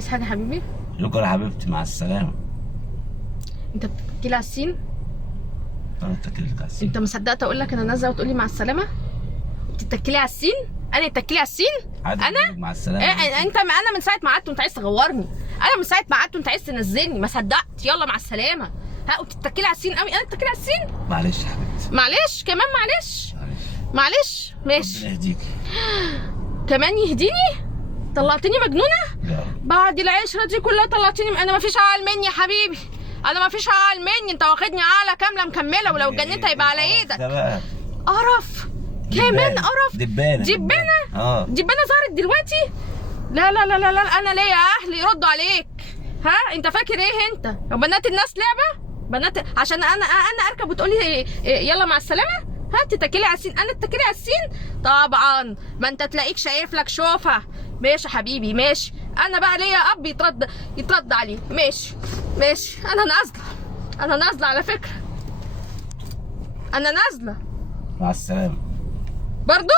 عايز حاجه حبيبي؟ شكرا يا حبيبتي، مع السلامه. انت بتتكلي على السين؟ انا اتكلت على السين. انت ما صدقت اقول لك انا نازله وتقول لي مع السلامه؟ بتتكلي على السين؟ انا اتكلي على السين؟ انا؟ مع السلامه. انا من ساعه ما قعدت وانت عايز تغورني، انا من ساعه ما قعدت وانت عايز تنزلني، ما صدقت. يلا مع السلامه. ها، وبتتكلي على السين قوي. انا اتكلي على السين؟ معلش يا حبيبتي. معلش كمان؟ معلش معلش ماشي. ربنا يهديكي. كمان يهديني؟ طلعتني مجنونه؟ يا رب. بعد العشره دي كلها طلعتني. انا ما فيش عقل مني يا حبيبي، انا ما فيش عقل مني. انت واخدني عقله كامله مكمله، ولو اتجننت هيبقى على ايدك. ده بقى قرف كمان قرف. دبانه دبانه ظهرت دلوقتي؟ لا لا لا لا لا، انا ليا اهلي يردوا عليك. ها، انت فاكر ايه انت؟ بنات الناس لعبه؟ بنات عشان انا اركب وتقولي يلا مع السلامه؟ ها، تتكلي على السين؟ انا اتكلي على السين؟ طبعا، ما انت تلاقيك شايف لك شوفه. ماشي يا حبيبي ماشي. انا بقى ليا اب يترد عليه. ماشي ماشي. انا نازله على فكره، انا نازله. مع السلامه برضو